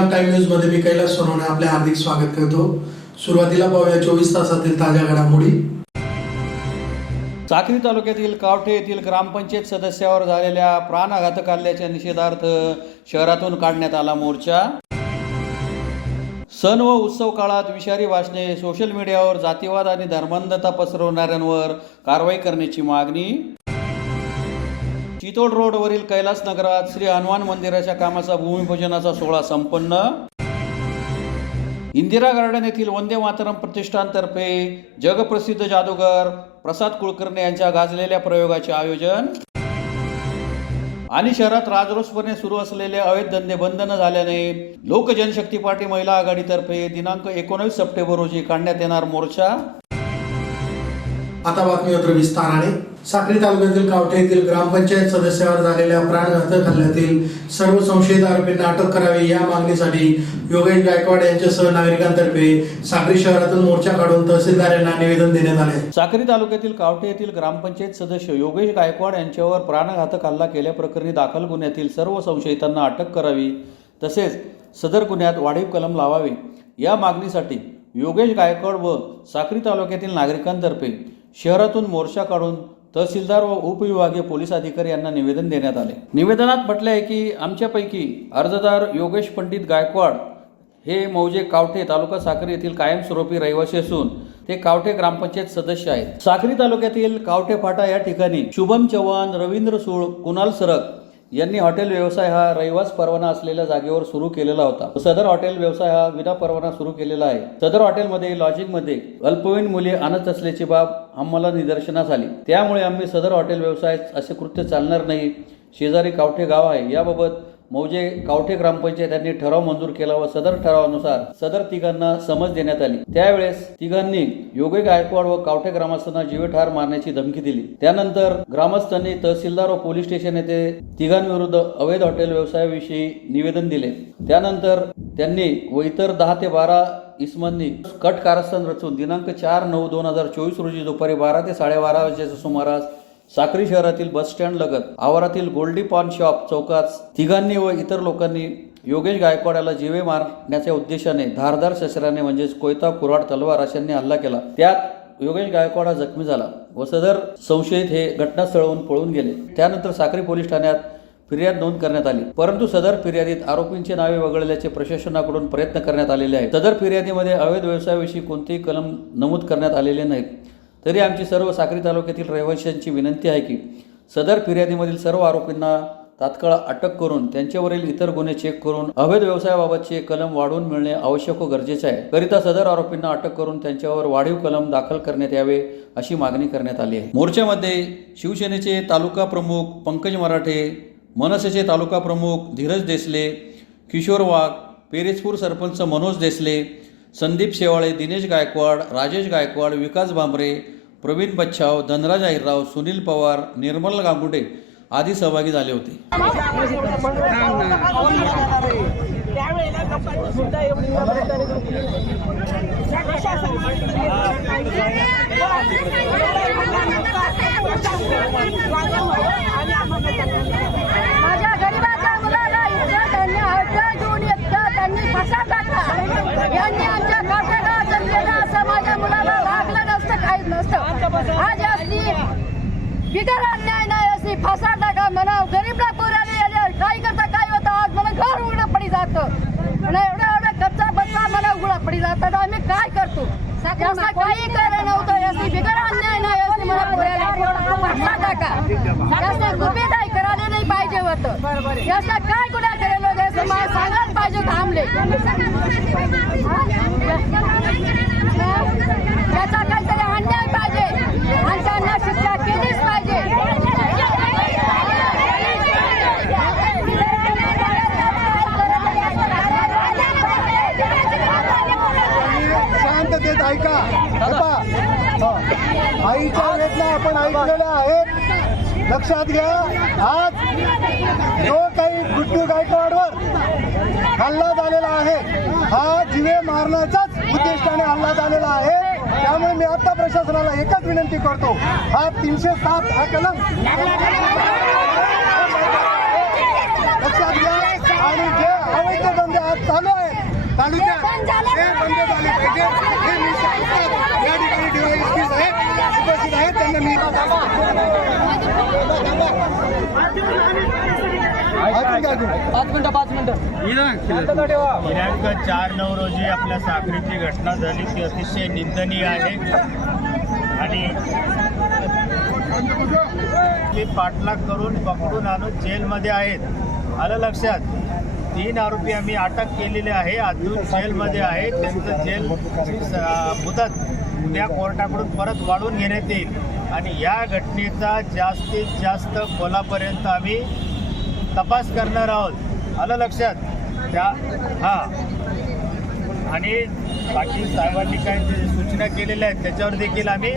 निनाम time news मध्ये मी कैलास सोनवणे आपले हार्दिक स्वागत करतो। सुरुवातीला पाहूया 24 तासातील ताज्या घडामोडी। साक्री तालुक्यातील कावठे येथील ग्रामपंचायत सदस्यावर झालेल्या प्राणघातक हल्ल्याच्या निषेधार्थ शहरातून काढण्यात आला मोर्चा। सण व उत्सव काळात विषारी भाषणे, सोशल मीडियावर जातीवाद आणि धर्मांधता पसरवणाऱ्यांवर कारवाई करण्याची मागणी। चितोड रोडवरील कैलास नगरात श्री हनुमान मंदिराच्या कामाचा भूमिपूजनाचा सोहळा संपन्न। इंदिरा गार्डन येथील वंदे मातरम प्रतिष्ठानतर्फे जगप्रसिद्ध जादूगार प्रसाद कुलकर्णी यांच्या गाजलेल्या प्रयोगाचे आयोजन। आणि शहरात राजरोसपणे सुरू असलेले अवैध धंदे बंद न झाल्याने लोक जनशक्ती पार्टी महिला आघाडीतर्फे दिनांक 19 सप्टेंबर रोजी काढण्यात येणार मोर्चा। आता बातमीपत्र विस्ताराने। साक्री तालुक्यातील कावठे येथील ग्रामपंचायत सदस्यावर झालेल्या प्राणघातक हल्ल्यातील सर्व संशयित आरोपींना अटक करावी या मागणीसाठी योगेश गायकवाड यांच्यासह नागरिकांतर्फे साक्री शहरातून मोर्चा काढून तहसीलदार यांना निवेदन देण्यात आले। साक्री तालुक्यातील कावठे येथील ग्रामपंचायत सदस्य योगेश गायकवाड यांच्यावर प्राणघातक हल्ला केल्याप्रकरणी दाखल गुन्ह्यातील सर्व संशयितांना अटक करावी तसेच सदर गुन्ह्यात वाढीव कलम लावावे या मागणीसाठी योगेश गायकवाड व साक्री तालुक्यातील नागरिकांतर्फे शहरातून मोर्चा काढून तहसीलदार व उपविभागीय पोलीस अधिकारी यांना निवेदन देण्यात आले। निवेदनात म्हटले आहे की आमच्यापैकी अर्जदार योगेश पंडित गायकवाड हे मौजे कावठे तालुका साक्री येथील कायमस्वरूपी रहिवासी असून ते कावठे ग्रामपंचायत सदस्य आहेत। साक्री तालुक्यातील कावठे फाटा या ठिकाणी शुभम चव्हाण, रवींद्र सूळ, कुणाल सरक यांनी हॉटेल व्यवसाय हा रहिवास परवाना असलेल्या जागेवर सुरू केलेला होता। सदर हॉटेल व्यवसाय हा विना परवाना सुरू केलेला आहे। सदर हॉटेलमध्ये लॉजिंगमध्ये अल्पवयीन मुले आणत असल्याची बाब आम्हाला निदर्शनास आली। त्यामुळे आम्ही सदर हॉटेल व्यवसाय असे कृत्य चालणार नाही। शेजारी कावठे गाव आहे, याबाबत मौजे कावठे ग्रामपंचायत यांनी ठराव मंजूर केला व सदर ठरावानुसार सदर तिघांना समज देण्यात आली। त्यावेळेस तिघांनी योगेश गायकवाड व कावठे ग्रामस्थांना जीवे ठार मारण्याची धमकी दिली। त्यानंतर ग्रामस्थांनी तहसीलदार व पोलीस स्टेशन येथे तिघांविरुद्ध अवैध हॉटेल व्यवसायाविषयी निवेदन दिले। त्यानंतर त्यांनी व इतर 10 ते 12 इसमांनी कट कारस्थान रचून दिनांक 4/9/2024 रोजी दुपारी 12 ते 12:30 वाजेच्या सुमारास साक्री शहरातील बस स्टँड लगत आवारातील गोल्डी पॉन शॉप चौकात तिघांनी व इतर लोकांनी योगेश गायकवाडाला जीवे मारण्याच्या उद्देशाने धारदार शस्त्राने म्हणजेच कोयता, कुऱ्हाड, तलवार अशांनी हल्ला केला। त्यात योगेश गायकवाड हा जखमी झाला व सदर संशयित हे घटनास्थळावरून पळून गेले। त्यानंतर साक्री पोलीस ठाण्यात फिर्याद नोंद करण्यात आली, परंतु सदर फिर्यादीत आरोपींचे नावे वगळल्याचे प्रशासनाकडून प्रयत्न करण्यात आलेले आहेत। सदर फिर्यादीमध्ये अवैध व्यवसायाविषयी कोणतेही कलम नमूद करण्यात आलेले नाहीत। तरी आमची सर्व साक्री तालुक्यातील रहिवाशांची विनंती आहे की सदर फिर्यादीमधील सर्व आरोपींना तात्काळ अटक करून त्यांच्यावरील इतर गुन्हे चेक करून अवैध व्यवसायाबाबतचे कलम वाढवून मिळणे आवश्यक व गरजेचे आहे। करिता सदर आरोपींना अटक करून त्यांच्यावर वाढीव कलम दाखल करण्यात यावे अशी मागणी करण्यात आली आहे। मोर्चामध्ये शिवसेनेचे तालुका प्रमुख पंकज मराठे, मनसेचे तालुका प्रमुख धीरज देसले, किशोर वाघ, पेरेसपूर सरपंच मनोज देसले, संदीप शेवाळे, दिनेश गायकवाड, राजेश गायकवाड, विकास भांबरे, प्रवीण बच्छाव, धनराज अहिरराव, सुनील पवार, निर्मल गांगुडे आदी सहभागी झाले होते। माझ्या गरीबाच्या मुलाला इतकं त्यांनी हट्ट घेऊन इतकं त्यांनी फसा टाकला। यांनी आमच्या काठ्याला जमलेला असं माझ्या मुलाला लागलं नसतं, काहीच नसतं। आज असली बिगर अन्याय नाही अशी फसा टाका म्हणा गरीबला पुराले काही करता काय होतं। आज मला घर उघडं पडी जातं, एवढा एवढा कच्चा बच्चा मला उघडा पडी जातात। आम्ही काय करतो? असं काही कारण नव्हतं। अशी बिगर अन्याय नाही अशी मला फसा टाका। असं गुन्हेगारी करायला नाही पाहिजे होतं। असं काय गुन्हा केलेलं होतं मला सांगायला पाहिजे थांबले। याचा काहीतरी अन्याय पाहिजे आणि त्यांना शिक्षा केलीच पाहिजे। शांततेत ऐका। आईच्या वेदना आपण ऐकलेल्या आहेत, लक्षात घ्या। आज जो काही गुड्डू गायकवाडवर हल्ला झालेला आहे हा जीवे मारण्याच्याच उद्देशाने हल्ला झालेला आहे। त्यामुळे मी आता प्रशासनाला एकच विनंती करतो, हा 307 हा कलम लक्षात घ्या आणि जे अवैध धंदे आज चालू आहे तालुक्यात हे बंद झाले पाहिजे हे मी सांगतात. या ठिकाणी DYSP साहेब उपस्थित आहेत, त्यांना मी दिनांक 4/9 रोजी आपल्या साखरेची घटना झाली ती अतिशय निंदनीय आहे आणि ते पाठलाग करून पकडून आणून जेलमध्ये आहेत. आलं लक्षात. 3 आरोपी आम्ही अटक केलेले आहे, अजून जेलमध्ये आहेत. त्यांचं जेल मुदत उद्या कोर्टाकडून परत वाढवून घेण्यात येईल आणि या घटनेचा जास्तीत जास्त खोलापर्यंत आम्ही तपास करणार आहोत. आलं लक्षात. आणि बाकी साहेबांनी काय सूचना केलेल्या आहेत त्याच्यावर देखील आम्ही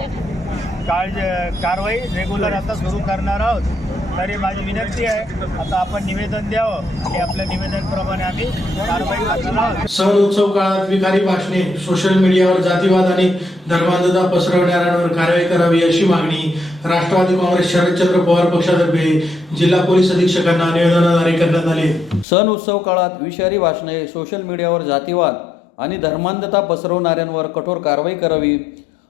कारवाई रेग्युलर आता सुरू करणार आहोत. तरी माझी विनंती आहे, आता आपण निवेदन द्यावं की आपल्या निवेदनाप्रमाणे आम्ही कारवाई करणार आहोत. सण उत्सव काळात विकारी भाषणे, सोशल मीडियावर जातीवाद आणि धर्मांधता पसरवणाऱ्यांवर कारवाई करावी अशी मागणी राष्ट्रवादी काँग्रेस शरदचंद्र पवार पक्षातर्फे जिल्हा पोलीस अधीक्षकांना निवेदनाद्वारे करण्यात आले. सण उत्सव काळात विषारी भाषणे, सोशल मीडियावर जातीवाद आणि धर्मांधता पसरवणाऱ्यांवर कठोर कारवाई करावी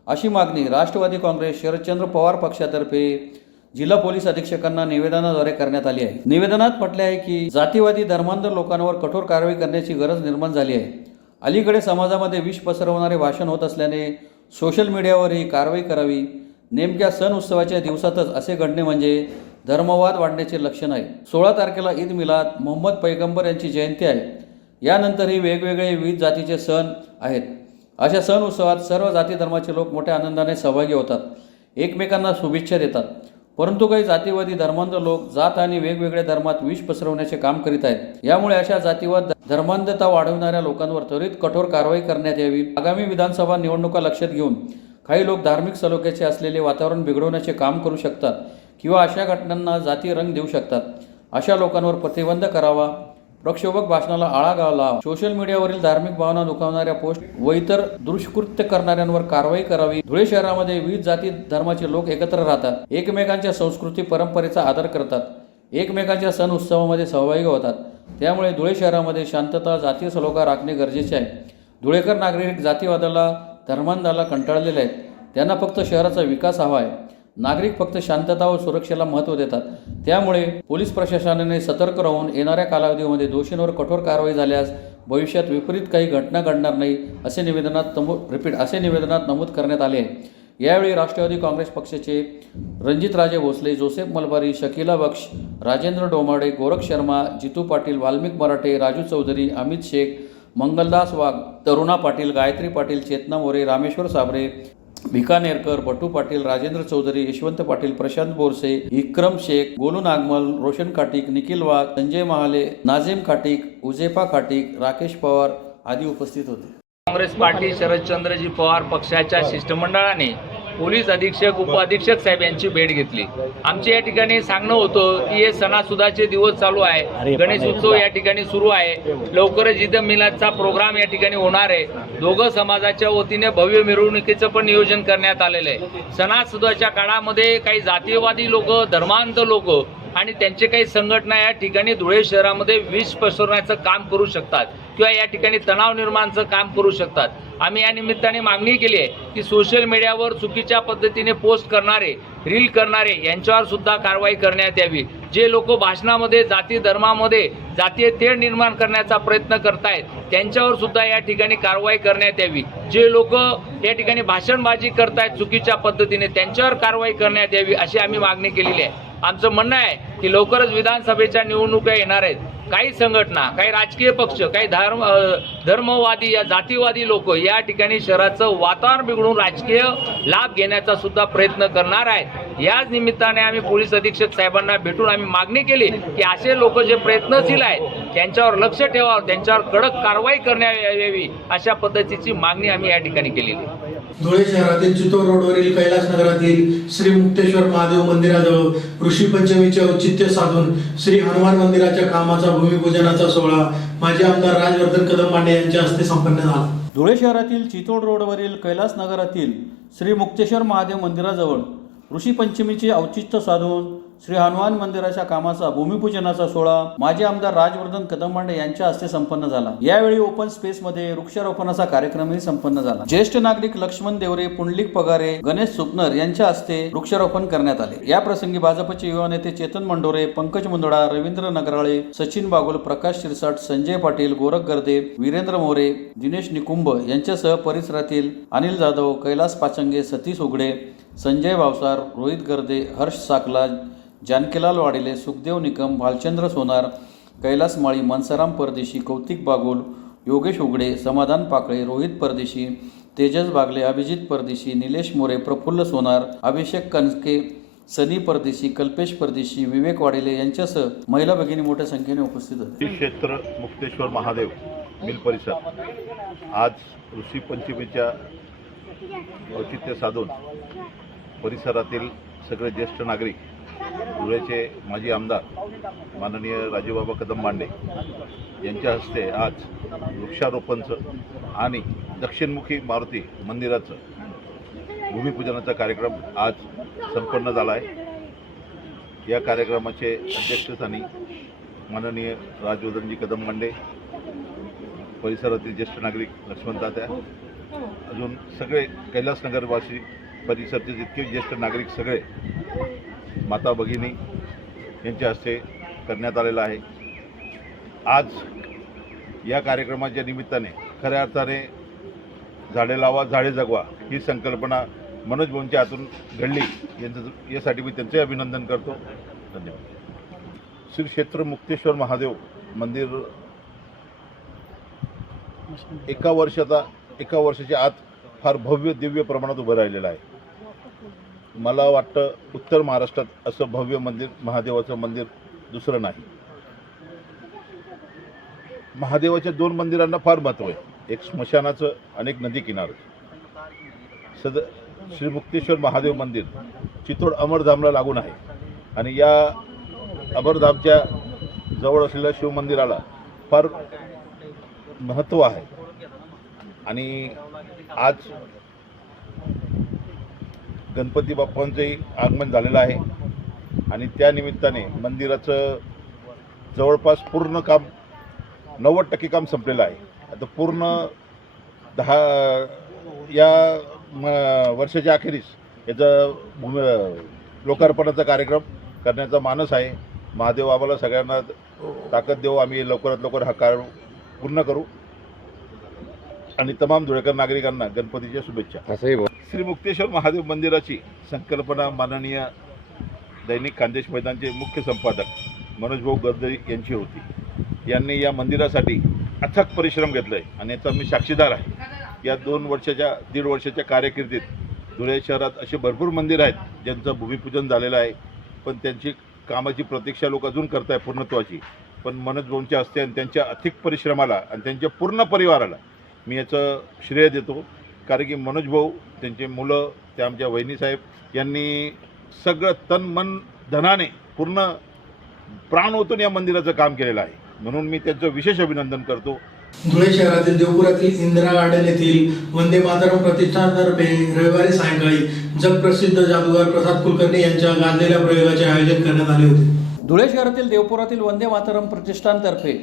अशी मागणी राष्ट्रवादी काँग्रेस शरदचंद्र पवार पक्षातर्फे जिल्हा पोलीस अधीक्षकांना निवेदनाद्वारे करण्यात आली आहे. निवेदनात म्हटले आहे की जातीवादी धर्मांध लोकांवर कठोर कारवाई करण्याची गरज निर्माण झाली आहे. अलीकडे समाजामध्ये विष पसरवणारे भाषण होत असल्याने सोशल मीडियावरही कारवाई करावी. नेमक्या सण उत्सवाच्या दिवसातच असे घडणे म्हणजे धर्मवाद वाढण्याचे लक्षण आहे. 16 तारखेला ईद मिलाद मोहम्मद पैगंबर यांची जयंती आहे. यानंतरही वेगवेगळे विविध जातीचे सण आहेत. अशा सण उत्सवात सर्व जाती धर्माचे लोक मोठ्या आनंदाने सहभागी होतात, एकमेकांना शुभेच्छा देतात. परंतु काही जातीवादी धर्मांध लोक जात आणि वेगवेगळ्या धर्मात विष पसरवण्याचे काम करीत आहेत. यामुळे अशा जातीवाद धर्मांधता वाढवणाऱ्या लोकांवर त्वरित कठोर कारवाई करण्यात यावी. आगामी विधानसभा निवडणुका लक्षात घेऊन काही लोक धार्मिक सलोख्याचे असलेले वातावरण बिघडवण्याचे काम करू शकतात किंवा अशा घटनांना जाती रंग देऊ शकतात. अशा लोकांवर प्रतिबंध करावा. प्रक्षोभक भाषणाला आळा घालावा. सोशल मीडियावरील धार्मिक भावना दुखावणाऱ्या पोस्ट व इतर दुष्कृत्य करणाऱ्यांवर कारवाई करावी. धुळे शहरामध्ये विविध जाती धर्माचे लोक एकत्र राहतात, एकमेकांच्या संस्कृती परंपरेचा आदर करतात, एकमेकांच्या सण उत्सवामध्ये सहभागी होतात. त्यामुळे धुळे शहरामध्ये शांतता, जातीय सलोखा राखणे गरजेचे आहे. धुळेकर नागरिक जातीवादाला, धर्मांधाला कंटाळलेले आहेत. त्यांना फक्त शहराचा विकास हवा आहे. नागरिक फक्त शांतता व सुरक्षेला महत्त्व देतात. त्यामुळे पोलीस प्रशासनाने सतर्क राहून येणाऱ्या कालावधीमध्ये दोषींवर कठोर कारवाई झाल्यास भविष्यात विपरीत काही घटना घडणार नाही असे निवेदनात नमूद करण्यात आले आहे. यावेळी राष्ट्रवादी काँग्रेस पक्षाचे रणजितराजे भोसले, जोसेफ मलबारी, शकीला बक्ष, राजेंद्र डोमाडे, गोरख शर्मा, जितू पाटील, वाल्मिक मराठे, राजू चौधरी, अमित शेख, मंगलदास वाघ, तरुणा पाटील, गायत्री पाटील, चेतना मोरे, रामेश्वर साबरे, भिकानेरकर, बटू पाटील, राजेंद्र चौधरी, यशवंत पाटील, प्रशांत बोरसे, विक्रम शेख, गोलू नागमल, रोशन खाटीक, निखिल वाघ, संजय महाले, नाझीम खाटीक, उजेफा खाटीक, राकेश पवार आदी उपस्थित होते. काँग्रेस पार्टी शरदचंद्रजी पवार पक्षाच्या शिष्टमंडळाने पोलीस अधीक्षक, उपअधीक्षक साहेब यांची भेट घेतली. आमचे या ठिकाणी सांगणं होतं की हे सणासुदाचे दिवस चालू आहे, गणेश उत्सव या ठिकाणी सुरू आहे, लवकरच ईद मिलादचा प्रोग्राम या ठिकाणी होणार आहे. दोघं समाजाच्या वतीने भव्य मिरवणुकीचं पण नियोजन करण्यात आलेलं आहे. सणासुदाच्या काळामध्ये काही जातीयवादी लोक, धर्मांध लोक आणि त्यांचे काही संघटना या ठिकाणी धुळे शहरामध्ये विष पसरवण्याचं काम करू शकतात किंवा या ठिकाणी तणाव निर्माणाचं काम करू शकतात. आम्ही या निमित्ताने मागणी केली आहे की सोशल मीडियावर चुकीच्या पद्धतीने पोस्ट करणारे, रील करणारे यांच्यावर सुद्धा कारवाई करण्यात यावी. जे लोक भाषणामध्ये जाती धर्मामध्ये जातीय तेढ निर्माण करण्याचा प्रयत्न करतायत त्यांच्यावर सुद्धा या ठिकाणी कारवाई करण्यात यावी. जे लोक या ठिकाणी भाषणबाजी करतायत चुकीच्या पद्धतीने त्यांच्यावर कारवाई करण्यात यावी अशी आम्ही मागणी केलेली आहे. आमचं म्हणणं आहे की लवकरच विधानसभेच्या निवडणुका येणार आहेत. काही संघटना, काही राजकीय पक्ष, काही धर्मवादी या जातीवादी लोक या ठिकाणी शहराचं वातावरण बिघडून राजकीय लाभ घेण्याचा सुद्धा प्रयत्न करणार आहेत. याच निमित्ताने आम्ही पोलीस अधीक्षक साहेबांना भेटून आम्ही मागणी केली की असे लोक जे प्रयत्नशील आहेत त्यांच्यावर लक्ष ठेवावं, त्यांच्यावर कडक कारवाई करण्यात यावी अशा पद्धतीची मागणी आम्ही या ठिकाणी केलेली आहे. धुळे शहरातील चितोड रोडवरील कैलास नगरातील श्री मुक्तेश्वर महादेव मंदिराजवळ ऋषी पंचमीचे औचित्य साधून श्री हनुमान मंदिराच्या कामाचा भूमिपूजनाचा सोहळा माजी आमदार राजवर्धन कदम मांडे यांच्या हस्ते संपन्न झाला. धुळे शहरातील चितोड रोडवरील कैलास नगरातील श्री मुक्तेश्वर महादेव मंदिराजवळ ऋषी पंचमीचे औचित्य साधून श्री हनुमान मंदिराच्या कामाचा भूमिपूजनाचा सोहळा माजी आमदार राजवर्धन कदमबांडे यांच्या हस्ते संपन्न झाला। यावेळी ओपन स्पेसमध्ये वृक्षारोपणाचा कार्यक्रमही संपन्न झाला। ज्येष्ठ नागरिक लक्ष्मण देवरे, पुंडलिक पगारे, गणेश सुपनर यांच्या हस्ते वृक्षारोपण करण्यात आले। या प्रसंगी भाजपचे युवा नेते चेतन मंडोरे, पंकज मुंदडा, रवींद्र नगराळे, सचिन बागुल, प्रकाश शिरसाट, संजय पाटील, गोरख गर्दे, वीरेंद्र मोरे, दिनेश निकुंभ यांच्यासह परिसरातील अनिल जाधव, कैलास पाचंगे, सतीश उघडे, संजय भावसार, रोहित गर्दे, हर्ष साकला, जानकीलाल वाडेले, सुखदेव निकम, भालचंद्र सोनार, कैलास माळी, मनसाराम परदेशी, कौतिक बागुल, योगेश उघडे, समाधान पाकळे, रोहित परदेशी, तेजस बागले, अभिजित परदेशी, निलेश मोरे, प्रफुल्ल सोनार, अभिषेक कनके, सनी परदेशी, कल्पेश परदेशी, विवेक वाडेले यांच्यासह महिला भगिनी मोठ्या संख्येने उपस्थित होते। श्री क्षेत्र मुक्तेश्वर महादेव मिल परिसर आज ऋषी पंचमीच्या औचित्य साधून परिसरातील सगळे ज्येष्ठ नागरिक, धुळ्याचे माजी आमदार माननीय राजूबाबा कदमबांडे यांच्या हस्ते आज वृक्षारोपणचं आणि दक्षिणमुखी मारुती मंदिराचं भूमिपूजनाचा कार्यक्रम आज संपन्न झाला आहे। या कार्यक्रमाचे अध्यक्षस्थानी माननीय राजवर्धनजी कदमबांडे, परिसरातील ज्येष्ठ नागरिक लक्ष्मण तात्या, अजून सगळे कैलासनगरवासी, परिसरचे जितके ज्येष्ठ नागरिक सगळे, माता भगिनी यांच्या हस्ते करण्यात आलेला आहे। आज या कार्यक्रमाच्या निमित्ताने खऱ्या अर्थाने झाडे लावा झाडे जगवा ही संकल्पना मनोज भाऊंच्या हातून घडली, यासाठी मी त्यांचे अभिनंदन करतो। धन्यवाद। श्री क्षेत्र मुक्तेश्वर महादेव मंदिर एका वर्षाच्या आत फार भव्य दिव्य प्रमाणात उभं राहिलेलं आहे। मला वाटतं उत्तर महाराष्ट्रात असं भव्य मंदिर, महादेवाचं मंदिर दुसरं नाही। महादेवाच्या 2 मंदिरांना फार महत्त्व आहे, एक स्मशानाचं आणि एक नदी किनारं। श्री मुक्तेश्वर महादेव मंदिर चितोड अमरधामला लागून आहे आणि या अमरधामच्या जवळ असलेल्या शिवमंदिराला फार महत्त्व आहे आणि आज गणपती बाप्पांचंही आगमन झालेलं आहे आणि त्या निमित्ताने मंदिराचं जवळपास पूर्ण काम 90% काम संपलेलं आहे। आता पूर्ण वर्षाच्या अखेरीस याचा लोकार्पणाचा कार्यक्रम करण्याचा मानस आहे। महादेव आम्हाला सगळ्यांना ताकद देऊ, आम्ही लवकरात लवकर हा कार्य पूर्ण करू आणि तमाम धुळेकर नागरिकांना गणपतीच्या शुभेच्छा। श्री मुक्तेश्वर महादेव मंदिराची संकल्पना माननीय दैनिक खानदेश मैदानचे मुख्य संपादक मनोज भाऊ गर्दे यांची होती। यांनी या मंदिरासाठी अथक परिश्रम घेतले आणि याचा मी साक्षीदार आहे। या 1.5 वर्षाच्या कारकिर्दीत धुळे शहरात असे भरपूर मंदिर आहेत ज्यांचं भूमिपूजन झालेलं आहे, पण त्यांची कामाची प्रतीक्षा लोक अजून करत आहे पूर्णत्वाची। पण मनोज भाऊंच्या हस्ते आणि त्यांच्या अथक परिश्रमाला आणि त्यांच्या पूर्ण परिवाराला मी याचं श्रेय देतो, कारण की मनोज भाऊ, त्यांचे मुलं, त्या आमच्या वहिनीसाहेब यांनी सगळं तन मन धनाने पूर्ण प्राण ओतून या मंदिराचं काम केलेलं आहे, म्हणून मी त्यांचं विशेष अभिनंदन करतो। धुळे शहरातील देवपुरातील इंदिरा गार्डन येथील वंदे मातरम प्रतिष्ठानतर्फे रविवारी सायंकाळी जगप्रसिद्ध जादूगार प्रसाद कुलकर्णी यांच्या गाजलेल्या प्रयोगाचे आयोजन करण्यात आले होते। धुळे शहरातील देवपुरातील वंदे मातरम प्रतिष्ठानतर्फे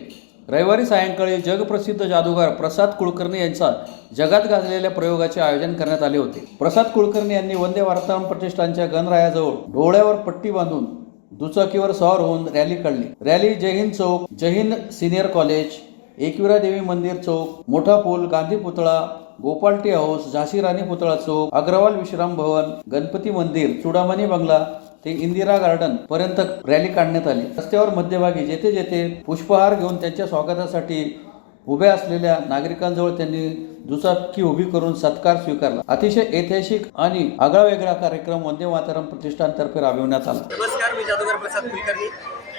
रविवारी सायंकाळी जगप्रसिद्ध जादूगार प्रसाद कुलकर्णी यांचा जगात गाजलेल्या प्रयोगाचे आयोजन करण्यात आले होते। प्रसाद कुलकर्णी यांनी वंदे मातरम प्रतिष्ठानच्या गणरायाजवळ डोळ्यावर पट्टी बांधून दुचाकीवर सवार होऊन रॅली काढली। रॅली जय हिंद चौक, जय हिंद सिनियर कॉलेज, एकविरा देवी मंदिर चौक, मोठा पूल, गांधी पुतळा, गोपाल टी हाऊस, झाशी राणी पुतळा चौक, अग्रवाल विश्राम भवन, गणपती मंदिर, चुडामणी बंगला ते इंदिरा गार्डन पर्यंत रॅली काढण्यात आली। रस्त्यावर मध्यभागी जेथे जेथे पुष्पहार घेऊन त्यांच्या स्वागतासाठी उभ्या असलेल्या नागरिकांजवळ त्यांनी दुचाकी उभी करून सत्कार स्वीकारला। अतिशय ऐतिहासिक आणि आगळावेगळा कार्यक्रम वंदे मातरम प्रतिष्ठानतर्फे राबविण्यात आला। नमस्कार, मी जादूगार प्रसाद कुलकर्णी।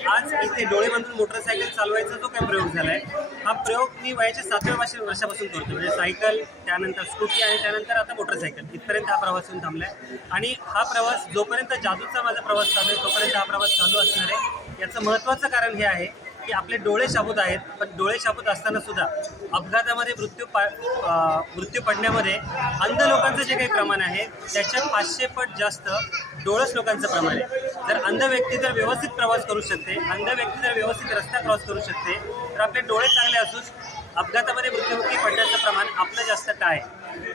आज इथे डोळे बांधून मोटरसायकल चालवायचा जो काही प्रयोग झाला आहे, हा प्रयोग मी वयाच्या 7व्या वर्षापासून करतो। म्हणजे सायकल, त्यानंतर स्कूटी आणि त्यानंतर आता मोटरसायकल, इथपर्यंत हा प्रवास येऊन थांबला आहे आणि हा प्रवास जोपर्यंत जादूचा माझा प्रवास चालू आहे तोपर्यंत हा प्रवास चालू असणार आहे। याचं महत्त्वाचं कारण हे आहे की की आपले डोळे शाबूत आहेत, पण डोळे शाबूत असताना सुद्धा अपघातामध्ये मृत्यू पडण्यामध्ये अंध लोकांचं जे काही प्रमाण आहे त्याच्या 500 पट जास्त डोळस लोकांचं प्रमाण आहे. जर अंध व्यक्ती जर व्यवस्थित प्रवास करू शकते, अंध व्यक्ती जर व्यवस्थित रस्ता क्रॉस करू शकते, तर आपले डोळे चांगले असून अपघातामध्ये मृत्युमुखी पडण्याचं प्रमाण आपलं जास्त काय?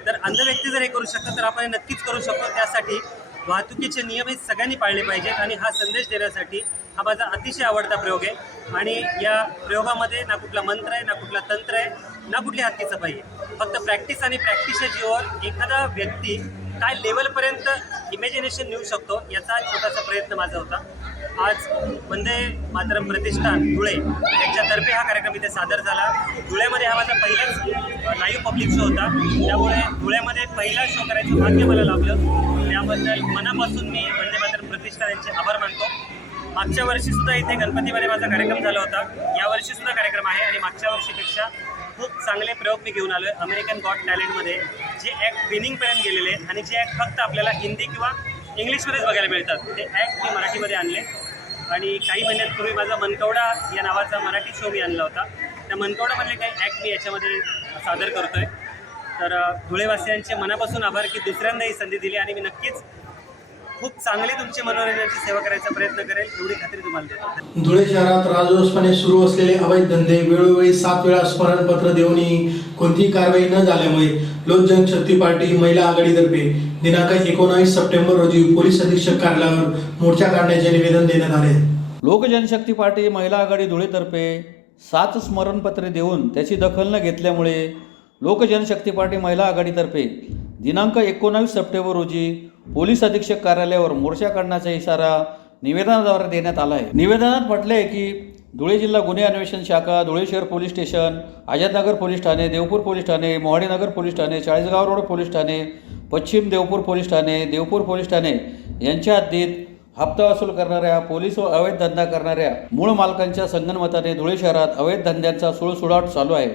तर अंध व्यक्ती जर हे करू शकतो तर आपण हे नक्कीच करू शकतो. त्यासाठी वाहतुकीचे नियम हे सगळ्यांनी पाळले पाहिजेत आणि हा संदेश देण्यासाठी हा माझा अतिशय आवडता प्रयोग आहे. आणि या प्रयोगामध्ये ना कुठला मंत्र आहे, ना कुठला तंत्र आहे, ना कुठली हातकीसफाई आहे. फक्त प्रॅक्टिस आणि प्रॅक्टिसच्या जीवावर एखादा व्यक्ती काय लेवलपर्यंत इमॅजिनेशन नेऊ शकतो याचा छोटासा प्रयत्न माझा होता. आज वंदे मातरम प्रतिष्ठान धुळे यांच्यातर्फे हा कार्यक्रम इथे सादर झाला. धुळ्यामध्ये हा माझा पहिलाच लाईव्ह पब्लिक शो होता, त्यामुळे धुळ्यामध्ये पहिला शो करायचं भाग्य मला लाभलं. त्याबद्दल मनापासून मी वंदे मातरम प्रतिष्ठान यांचे आभार मानतो. मागच्या वर्षीसुद्धा इथे गणपतीमध्ये माझा कार्यक्रम झाला होता, यावर्षीसुद्धा कार्यक्रम आहे आणि मागच्या वर्षीपेक्षा खूप चांगले प्रयोग मी घेऊन आलो आहे. अमेरिकन गॉट टॅलेंटमध्ये जे ॲक्ट विनिंगपर्यंत गेलेले आहेत आणि जे ॲक्ट फक्त आपल्याला हिंदी किंवा इंग्लिशमध्येच बघायला मिळतात, ते ॲक्ट मी मराठीमध्ये आणले. आणि काही महिन्यांपूर्वी माझा मनकवडा या नावाचा मराठी शो मी आणला होता. त्या मनकवडामधले काही ॲक्ट मी याच्यामध्ये सादर करतो आहे. तर धुळेवासियांचे मनापासून आभार की दुसऱ्यांदा ही संधी दिली आणि मी नक्कीच खूप चांगली तुमची मनोरंजनाची सेवा करायचा प्रयत्न करेल, एवढी खात्री तुम्हाला देतो. धुळे शहरात राजरोसपणे सुरू असलेले अवैध धंदे वेळोवेळी 7 वेळा स्मरणपत्र देऊनही कोणतीही कारवाई न झाल्यामुळे लोक जनशक्ती पार्टी महिला आघाडीतर्फे दिनांक 19 सप्टेंबर रोजी पोलीस अधीक्षक कार्यालयावर मोर्चा काढण्याचे निवेदन देण्यात आले. लोक जनशक्ती पार्टी महिला आघाडी धुळेतर्फे 7 स्मरणपत्रे देऊन त्याची दखल न घेतल्यामुळे लोक जनशक्ती पार्टी महिला आघाडीतर्फे दिनांक 19 सप्टेंबर रोजी पोलीस अधीक्षक कार्यालयावर मोर्चा काढण्याचा इशारा निवेदनाद्वारे देण्यात आला आहे. निवेदनात म्हटले आहे की धुळे जिल्हा गुन्हे अन्वेषण शाखा, धुळे शहर पोलीस स्टेशन, आझादनगर पोलीस ठाणे, देवपूर पोलीस ठाणे, मोहाडीनगर पोलीस ठाणे, चाळीसगाव रोड पोलीस ठाणे, पश्चिम देवपूर पोलीस ठाणे, देवपूर पोलीस ठाणे यांच्या हद्दीत हप्ता वसूल करणाऱ्या पोलीस व अवैध धंदा करणाऱ्या मूळ मालकांच्या संगनमताने धुळे शहरात अवैध धंद्यांचा सुळसुळाट चालू आहे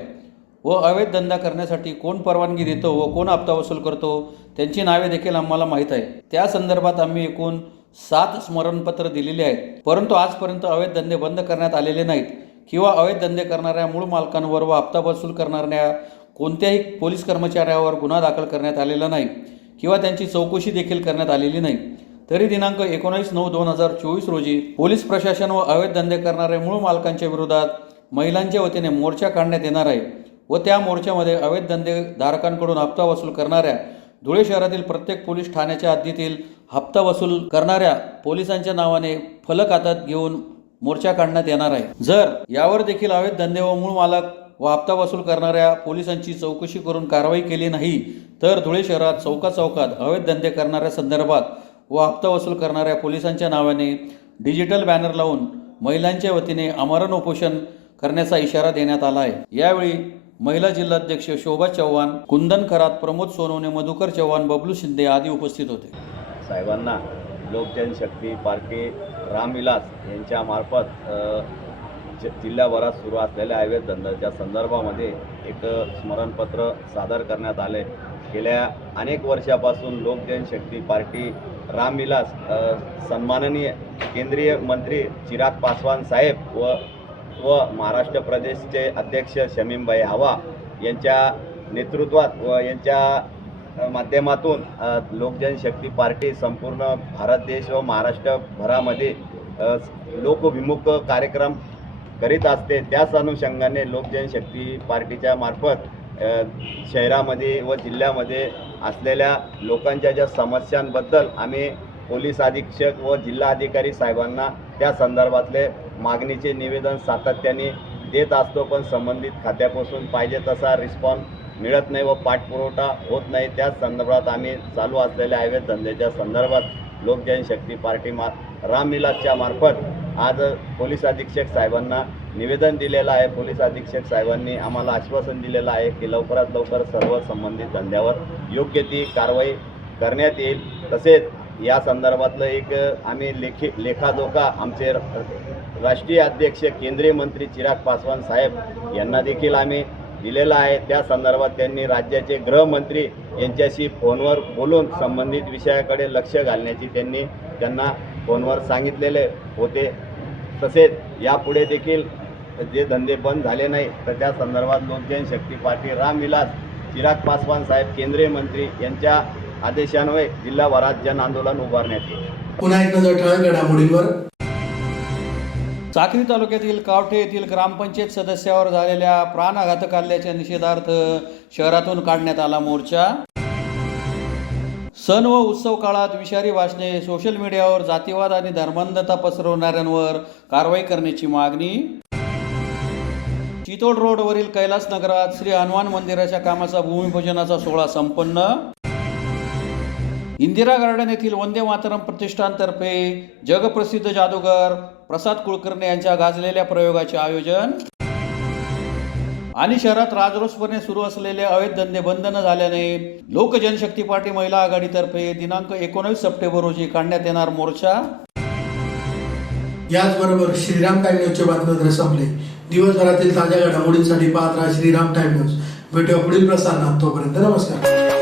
व अवैध धंदा करण्यासाठी कोण परवानगी देतो व कोण हप्ता वसूल करतो त्यांची नावे देखील आम्हाला माहीत आहे. त्या संदर्भात आम्ही एकूण 7 स्मरणपत्र दिलेली आहेत, परंतु आजपर्यंत अवैध धंदे बंद करण्यात आलेले नाहीत किंवा अवैध धंदे करणाऱ्या मूळ मालकांवर व हप्ता वसूल करणाऱ्या कोणत्याही पोलीस कर्मचाऱ्यावर गुन्हा दाखल करण्यात आलेला नाही किंवा त्यांची चौकशी देखील करण्यात आलेली नाही. तरी दिनांक 19/9/2024 रोजी पोलीस प्रशासन व अवैध धंदे करणाऱ्या मूळ मालकांच्या विरोधात महिलांच्या वतीने मोर्चा काढण्यात येणार आहे व त्या मोर्चामध्ये अवैध धंदेधारकांकडून हप्ता वसूल करणाऱ्या धुळे शहरातील प्रत्येक पोलीस ठाण्याच्या हद्दीतील हप्ता वसूल करणाऱ्या पोलिसांच्या नावाने फलक हातात घेऊन मोर्चा काढण्यात येणार आहे. जर यावर देखील अवैध धंदे व मूळ मालक व हप्ता वसूल करणाऱ्या पोलिसांची चौकशी करून कारवाई केली नाही तर धुळे शहरात चौकात अवैध धंदे करणाऱ्या संदर्भात व हप्ता वसूल करणाऱ्या पोलिसांच्या नावाने डिजिटल बॅनर लावून महिलांच्या वतीने आमरण उपोषण करण्याचा इशारा देण्यात आला आहे. यावेळी महिला जिल्हाध्यक्ष शोभा चव्हाण, कुंदन खरात, प्रमोद सोनवणे, मधुकर चव्हाण, बबलू शिंदे आदी उपस्थित होते. साहेबांना लोक जनशक्ती पार्टी रामविलास यांच्यामार्फत जिल्ह्याभरात सुरू असलेल्या अवैध धंद्याच्या संदर्भामध्ये एक स्मरणपत्र सादर करण्यात आले. गेल्या अनेक वर्षापासून लोक जनशक्ती पार्टी रामविलास सन्माननीय केंद्रीय मंत्री चिराग पासवान साहेब व महाराष्ट्र प्रदेशचे अध्यक्ष शमीमभाई हवा यांच्या नेतृत्वात व यांच्या माध्यमातून लोक जनशक्ती पार्टी संपूर्ण भारत देश व महाराष्ट्रभरामध्ये लोकविमुख कार्यक्रम करीत असते. त्याच अनुषंगाने लोक जनशक्ती पार्टीच्या मार्फत शहरामध्ये व जिल्ह्यामध्ये असलेल्या लोकांच्या ज्या समस्यांबद्दल आम्ही पोलीस अधीक्षक व जिल्हाधिकारी साहेबांना त्या संदर्भातले मागणीचे निवेदन सातत्याने देत असतो, पण संबंधित खात्यापासून पाहिजे तसा रिस्पॉन्स मिळत नाही व पाठपुरवठा होत नाही. त्याच संदर्भात आम्ही चालू असलेल्या अवैध धंद्याच्या संदर्भात लोक जनशक्ती पार्टी रामविलासच्या मार्फत आज पोलीस अधीक्षक साहेबांना निवेदन दिलेलं आहे. पोलीस अधीक्षक साहेबांनी आम्हाला आश्वासन दिलेलं आहे की लवकरात लवकर सर्व संबंधित धंद्यावर योग्य ती कारवाई करण्यात येईल. तसेच या संदर्भातलं एक आम्ही लेखाजोखा आमचे राष्ट्रीय अध्यक्ष केंद्रीय मंत्री चिराग पासवान साहेब यांना देखील आम्ही दिलेला आहे. त्या संदर्भात त्यांनी राज्याचे गृहमंत्री यांच्याशी फोनवर बोलून संबंधित विषयाकडे लक्ष घालण्याची त्यांना फोनवर सांगितलेले होते. तसेच यापुढे देखील जे धंदे बंद झाले नाही तर त्या संदर्भात लोकजनशक्ती पार्टी रामविलास चिराग पासवान साहेब केंद्रीय मंत्री यांच्या आदेशान्वये जिल्हाभरात जन आंदोलन उभारण्यात येईल. पुन्हा एक नजर ठळक घडामोडींवर. साक्री तालुक्यातील कावठे येथील ग्रामपंचायत सदस्यावर झालेल्या प्राणघातक हल्ल्याच्या निषेधार्थ शहरातून काढण्यात आला मोर्चा. सण व उत्सव काळात विषारी भाषणे, सोशल मीडियावर जातीवाद आणि धर्मांधता पसरवणाऱ्यांवर कारवाई करण्याची मागणी. चितोड रोडवरील कैलास नगरात श्री हनुमान मंदिराच्या कामाचा भूमिपूजनाचा सोहळा संपन्न. इंदिरा गार्डन येथील वंदे मातरम प्रतिष्ठानतर्फे जगप्रसिद्ध जादूगार प्रसाद कुलकर्णी यांच्या गाजलेल्या प्रयोगाचे आयोजन. आणि शहरात राजरोसपणे सुरू असलेले अवैध धंदे बंद न झाल्याने लोक जनशक्ती पार्टी महिला आघाडीतर्फे दिनांक 19 सप्टेंबर रोजी काढण्यात येणार मोर्चा. याचबरोबर श्रीराम टाइम न्यूजचे बातमीपत्र संपले. दिवसभरातील ताज्या घडामोडींसाठी पाहत राहा श्रीराम टाइम न्यूज. भेटूया पुढील प्रसारणात. तोपर्यंत नमस्कार.